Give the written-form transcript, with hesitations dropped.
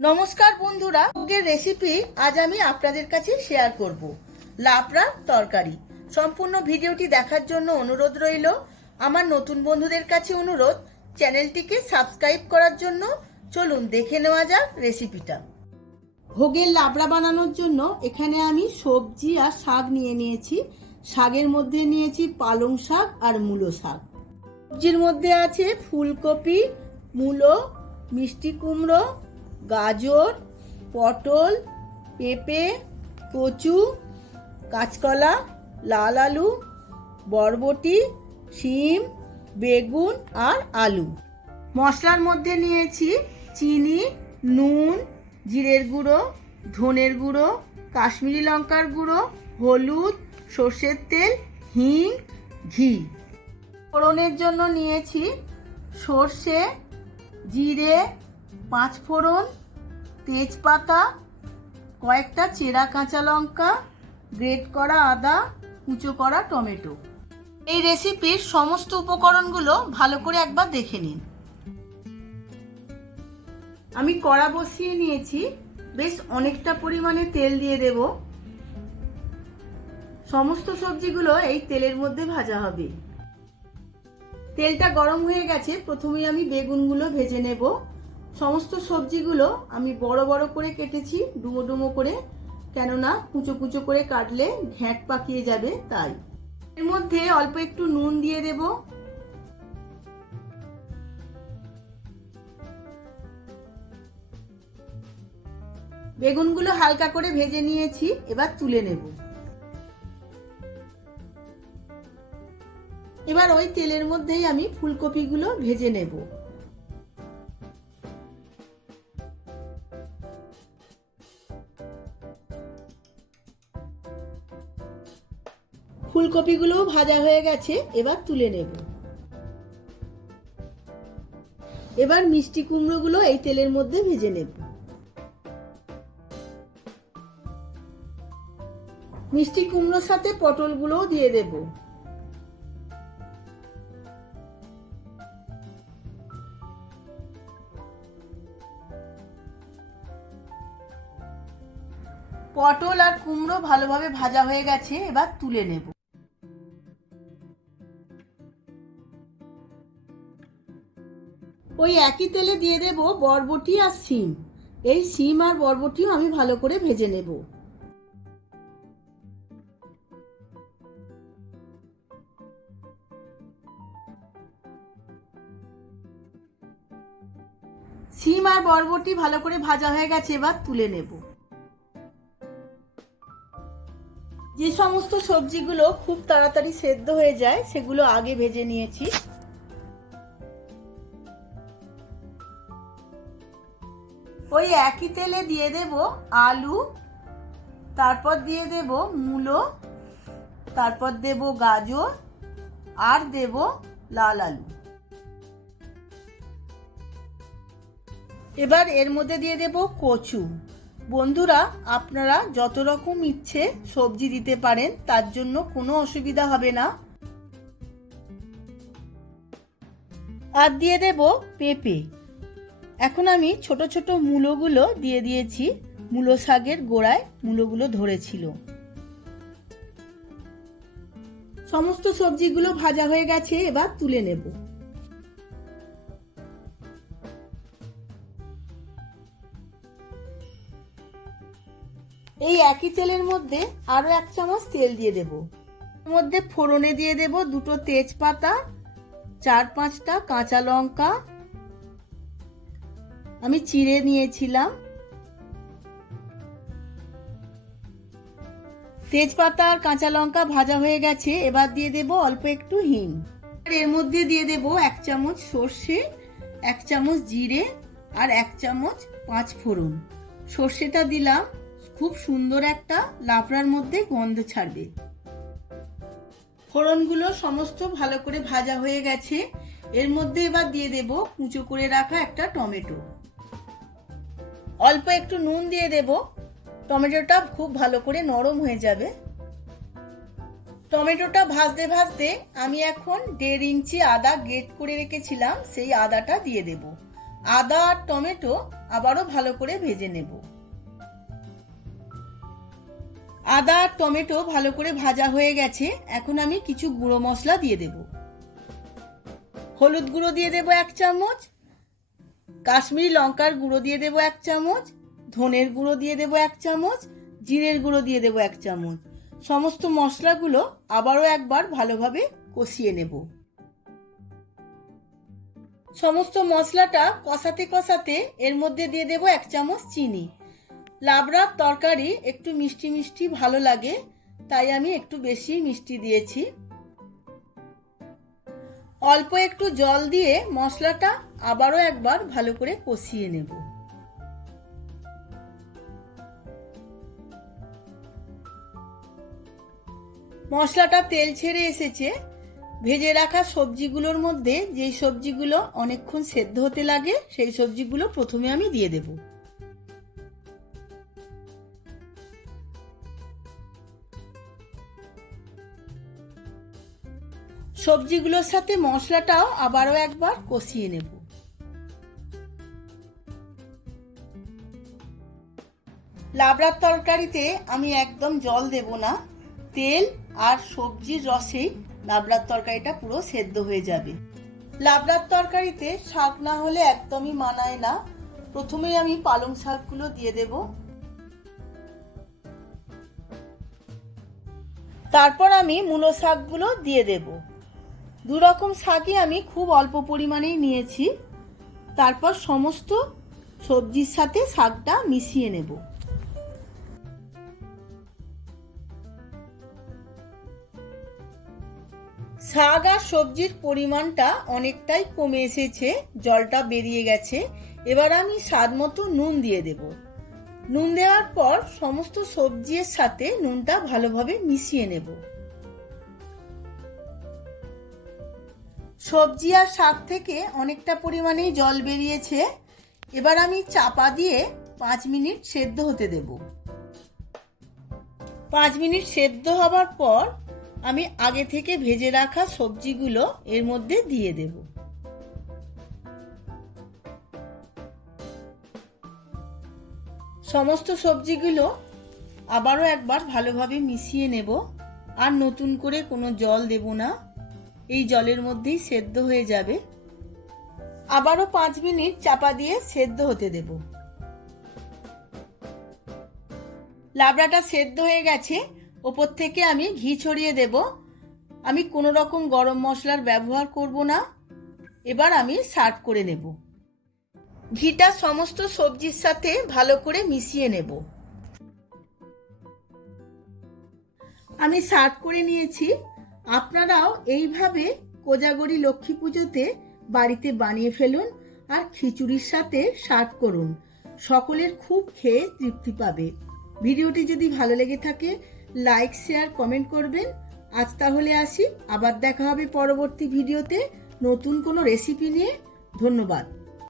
নমস্কার বন্ধুরা, আজকের রেসিপি আজ আমি আপনাদের কাছে শেয়ার করব লাবড়ার তরকারি। সম্পূর্ণ ভিডিওটি দেখার জন্য অনুরোধ রইল। আমার নতুন বন্ধুদের কাছে অনুরোধ, চ্যানেলটিকে সাবস্ক্রাইব করার জন্য। চলুন দেখে নেওয়া যাক রেসিপিটা। ভোগের লাবড়া বানানোর জন্য এখানে আমি সবজি আর শাক নিয়েছি। শাকের মধ্যে নিয়েছি পালং শাক আর মূলো শাক। সবজির মধ্যে আছে ফুলকপি, মূলো, মিষ্টি কুমড়ো, গাজর, পটল, পেঁপে, কচু, কাঁচকলা, লাল আলু, বরবটি, শিম, বেগুন আর আলু। মশলার মধ্যে নিয়েছি চিনি, নুন, জিরের গুঁড়ো, ধনের গুঁড়ো, কাশ্মীরি লঙ্কার গুঁড়ো, হলুদ, সর্ষের তেল, হিং, ঘি। ফোড়নের জন্য নিয়েছি সর্ষে, জিরে, 5 ফোড়ন, তেজপাতা, কয়েকটা চেরা কাঁচা লঙ্কা, গ্রেট করা আদা, কুচো করা টমেটো। এই রেসিপির সমস্ত উপকরণগুলো ভালো করে একবার দেখে নিন। আমি কড়া বসিয়ে নিয়েছি, বেশ অনেকটা পরিমাণে তেল দিয়ে দেব। সমস্ত সবজিগুলো এই তেলের মধ্যে ভাজা হবে। তেলটা গরম হয়ে গেছে, প্রথমেই আমি বেগুনগুলো ভেজে নেব। সমস্ত সবজিগুলো আমি বড় বড় করে কেটেছি, ডুমো ডুমো করে, কেননা কুচো কুচো করে কাটলে ঘ্যাঁট পাকিয়ে যাবে তাই। এর মধ্যে অল্প একটু নুন দিয়ে দেব। বেগুনগুলো হালকা করে ভেজে নিয়েছি, এবার তুলে নেব। এবার ওই তেলের মধ্যেই আমি ফুলকপিগুলো ভেজে নেব। ফুলকপিগুলো ভাজা হয়ে গেছে, এবার তুলে নেব। এবার মিষ্টি কুমড়োগুলো এই তেলের মধ্যে ভেজে নেব। মিষ্টি কুমড়োর সাথে পটলগুলোও দিয়ে দেব। পটল আর কুমড়ো ভালোভাবে ভাজা হয়ে গেছে, এবার তুলে নেব। ওই একই তেলে দিয়ে দেব বরবটি আর শিম। এই শিম আর বরবটিও আমি ভালো করে ভেজে নেব। শিম আর বরবটি ভালো করে ভাজা হয়ে গেছে, এবার তুলে নেব। যে সমস্ত সবজিগুলো খুব তাড়াতাড়ি সেদ্ধ হয়ে যায় সেগুলো আগে ভেজে নিয়েছি। ওই একই তেলে দিয়ে দেব আলু, তারপর দিয়ে দেব মূলো, তারপর দেব গাজর আর দেব লাল আলু। এবার এর মধ্যে দিয়ে দেব কচু। বন্ধুরা, আপনারা যত রকম ইচ্ছে সবজি দিতে পারেন, তার জন্য কোনো অসুবিধা হবে না। আর দিয়ে দেব পেঁপে। এখন আমি ছোট ছোট মূলোগুলো দিয়ে দিয়েছি। মূলো শাকের গোড়ায় মূলোগুলো ধরেছিল। সমস্ত সবজিগুলো ভাজা হয়ে গেছে, এবার তুলে নেব। এই একই তেলের মধ্যে আরো 1 চামচ তেল দিয়ে দেব। এর মধ্যে ফোড়নে দিয়ে দেব 2টো তেজপাতা, 4-5টা কাঁচা লঙ্কা আমি চিড়ে নিয়েছিলাম। তেজপাতা আর কাঁচা লঙ্কা ভাজা হয়ে গেছে, এবার দিয়ে দেব অল্প একটু হিং। এর মধ্যে দিয়ে দেব 1 চামচ সর্ষে, 1 চামচ জিরে আর 1 চামচ 5 ফোড়ন। সর্ষেটা দিলাম, খুব সুন্দর একটা লাবড়ার মধ্যে গন্ধ ছাড়বে। ফোড়নগুলো সমস্ত ভালো করে ভাজা হয়ে গেছে, এর মধ্যে এবার দিয়ে দেব কুচো করে রাখা একটা টমেটো। অল্প একটু নুন দিয়ে দেব, টমেটোটা খুব ভালো করে নরম হয়ে যাবে। টমেটোটা ভাজতে ভাজতে আমি এখন 1.5 ইঞ্চি আদা গ্রেট করে রেখেছিলাম, সেই আদাটা দিয়ে দেব। আদা আর টমেটো আবারও ভালো করে ভেজে নেব। আদা আর টমেটো ভালো করে ভাজা হয়ে গেছে। এখন আমি কিছু গুঁড়ো মশলা দিয়ে দেব। হলুদ গুঁড়ো দিয়ে দেব 1 চামচ, কাশ্মীরি লঙ্কার গুঁড়ো দিয়ে দেব 1 চামচ, ধনের গুঁড়ো দিয়ে দেব 1 চামচ, জিরের গুঁড়ো দিয়ে দেব 1 চামচ। সমস্ত মশলাগুলো আবারও একবার ভালোভাবে কষিয়ে নেব। সমস্ত মশলাটা কষাতে কষাতে এর মধ্যে দিয়ে দেব 1 চামচ চিনি। লাবড়ার তরকারি একটু মিষ্টি মিষ্টি ভালো লাগে, তাই আমি একটু বেশি মিষ্টি দিয়েছি। অল্প একটু জল দিয়ে মশলাটা আবারও একবার ভালো করে কষিয়ে নেব। মশলাটা তেল ছেড়ে এসেছে। ভেজে রাখা সবজিগুলোর মধ্যে যেই সবজিগুলো অনেকক্ষণ সেদ্ধ হতে লাগে সেই সবজিগুলো প্রথমে আমি দিয়ে দেব। সবজিগুলোর সাথে মশলাটাও আবারও একবার কষিয়ে নেব। লাবড়ার তরকারিতে আমি একদম জল দেব না, তেল আর সবজির রসেই লাবড়ার তরকারিটা পুরো সেদ্ধ হয়ে যাবে। লাবড়ার তরকারিতে শাক না হলে একদমই মানায় না। প্রথমেই আমি পালং শাকগুলো দিয়ে দেব, তারপর আমি মূলো শাকগুলো দিয়ে দেব। দু রকম শাকই আমি খুব অল্প পরিমাণেই নিয়েছি। তারপর সমস্ত সবজির সাথে শাকটা মিশিয়ে নেব। শাক আর সবজির পরিমাণটা অনেকটাই কমে এসেছে, জলটা বেরিয়ে গেছে। এবার আমি স্বাদ মতো নুন দিয়ে দেব। নুন দেওয়ার পর সমস্ত সবজির সাথে নুনটা ভালোভাবে মিশিয়ে নেব। সবজি আর শাক থেকে অনেকটা পরিমাণেই জল বেরিয়েছে। এবার আমি চাপা দিয়ে 5 মিনিট সেদ্ধ হতে দেব। 5 মিনিট সেদ্ধ হবার পর আমি আগে থেকে ভেজে রাখা সবজিগুলো এর মধ্যে দিয়ে দেব। সমস্ত সবজিগুলো আবারও একবার ভালোভাবে মিশিয়ে নেব। আর নতুন করে কোনো জল দেব না, এই জলের মধ্যেই সেদ্ধ হয়ে যাবে। আবারও 5 মিনিট চাপা দিয়ে সেদ্ধ হতে দেব। লাবড়াটা সেদ্ধ হয়ে গেছে। ওপর থেকে আমি ঘি ছড়িয়ে দেব। আমি কোনো রকম গরম মশলার ব্যবহার করব না। এবার আমি সার্ভ করে নেব। ঘিটা সমস্ত সবজির সাথে ভালো করে মিশিয়ে নেব। আমি সার্ভ করে নিয়েছি। আপনারাও এইভাবে কোজাগরী লক্ষ্মী পুজোতে বাড়িতে বানিয়ে ফেলুন আর খিচুড়ির সাথে সার্ভ করুন। সকলের খুব খেয়ে তৃপ্তি পাবে। ভিডিওটি যদি ভালো লেগে থাকে লাইক, শেয়ার, কমেন্ট করবেন। আজ তাহলে আসি, আবার দেখা হবে পরবর্তী ভিডিওতে নতুন কোনো রেসিপি নিয়ে। ধন্যবাদ।